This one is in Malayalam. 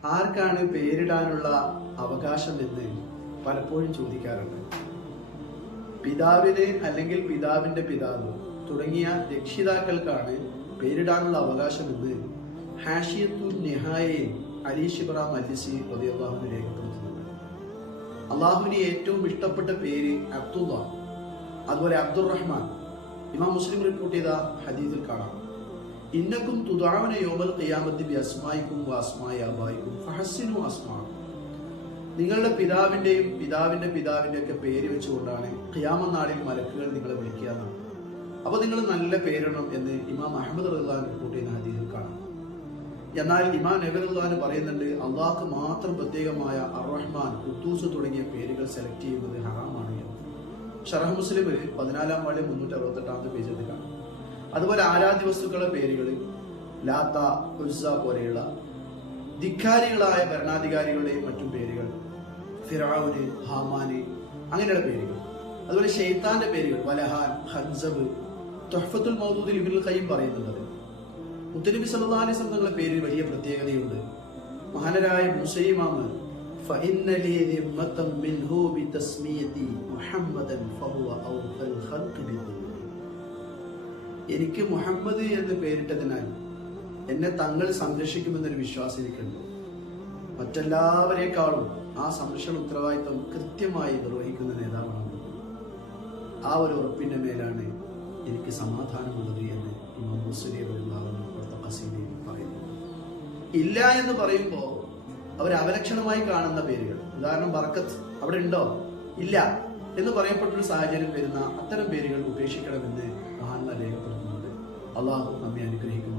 ആർക്കാണ് പേരിടാനുള്ള അവകാശം എന്ന് പലപ്പോഴും ചോദിക്കാറുണ്ട്. പിതാവിന് അല്ലെങ്കിൽ പിതാവിന്റെ പിതാവ് തുടങ്ങിയ രക്ഷിതാക്കൾക്കാണ് പേരിടാനുള്ള അവകാശമെന്ന് ഹാഷിയത്തുൻ നിഹായയിൽ അലി ശിബ്ര മജ്ലിസി റളിയല്ലാഹു അൻഹു രേഖപ്പെടുത്തുന്നുണ്ട്. അള്ളാഹുവിന് ഏറ്റവും ഇഷ്ടപ്പെട്ട പേര് അബ്ദുള്ള, അതുപോലെ അബ്ദുറഹ്മാൻ. ഇമാം മുസ്ലിം റിപ്പോർട്ട് ചെയ്ത ഹദീസിൽ കാണാം, ഇന്നക്കും തുദഅന യൗമൽ ഖിയാമത്തി ബിഅസ്മാഇകും വഅസ്മാഇ ആബായികും ഫഹസ്സിനു അസ്മാ. നിങ്ങളുടെ പിതാവിന്റെയും പിതാവിന്റെ പിതാവിന്റെ ഒക്കെ പേര് വെച്ചുകൊണ്ടാണ് ഖിയാമത്ത് നാളിൽ മലക്കുകൾ നിങ്ങളെ വിളിക്കുക എന്നാണ്. അപ്പൊ നിങ്ങൾ നല്ല പേരിടണം എന്ന് ഇമാം അഹ്മദ് റളിയല്ലാഹു അൻഹു റിപ്പോർട്ട് ചെയ്യുന്ന ഹദീസിൽ കാണാം. എന്നാൽ ഇമാം നബി റളിയല്ലാഹു അൻഹു പറയുന്നുണ്ട്, അള്ളാഹ്ക്ക് മാത്രം പ്രത്യേകമായ അർ-റഹ്മാൻ, ഖുദ്ദൂസ് തുടങ്ങിയ പേരുകൾ സെലക്ട് ചെയ്യുന്നത് ഹറാമാണ് എന്ന് ഷറഹ് മുസ്ലിം 14-ാം വാള്യം 368-ാമത്തെ പേജിൽ കാണാം. അതുപോലെ ആരാധ്യ വസ്തുക്കളുടെ പേരുകൾ ലാത്ത, ഉസ്സ പോലെയുള്ള ധിക്കാരികളായ ഭരണാധികാരികളുടെയും മറ്റും പേരുകൾ, ഫിറഔന്, ഹാമാന്, അങ്ങനെയുള്ള പേരുകൾ. അതുപോലെ ഷെയ്ത്താന്റെ പേരുകൾ വലഹാൻ, ഹൻസബ്. തുഹ്ഫത്തുൽ മൗദൂദിൽ ഇബ്നുൽ ഖയ്യിം പറയുന്നുണ്ട്, മുത്തനബി സല്ലല്ലാഹു അലൈഹി വസല്ലം തങ്ങളുടെ പേരിൽ വലിയ പ്രത്യേകതയുണ്ട്. മഹാനരായ മൂസ ഇമാം ഫഇന്ന ലി ദിമ്മതൻ മിൻഹു ബിതസ്മിയതി മുഹമ്മദൻ ഫഹുവ ഔഫൽ ഖൽഖി ബിദി. എനിക്ക് മുഹമ്മദ് എന്ന് പേരിട്ടതിനാൽ എന്നെ തങ്ങൾ സംരക്ഷിക്കുമെന്നൊരു വിശ്വാസം എനിക്കുണ്ട്. മറ്റെല്ലാവരെക്കാളും ആ സംരക്ഷണ ഉത്തരവാദിത്വം കൃത്യമായി നിർവഹിക്കുന്ന നേതാവാണ്. ആ ഒരു ഉറപ്പിന്റെ മേലാണ് എനിക്ക് സമാധാനമുള്ളത് എന്ന് ഇമാം ബുസ്രി പറയുന്നു. ഇല്ല എന്ന് പറയുമ്പോൾ അവർ അവലക്ഷണമായി കാണുന്ന പേരുകൾ, ഉദാഹരണം ബർക്കത്ത്, അവിടെ ഉണ്ടോ? ഇല്ല എന്ന് പറയപ്പെട്ടൊരു സാഹചര്യം വരുന്ന അത്തരം പേരുകൾ ഉപേക്ഷിക്കണമെന്ന് മഹാന്മാർ രേഖപ്പെടുത്തുന്നുണ്ട്. അള്ളാഹു നമ്മെ അനുഗ്രഹിക്കും.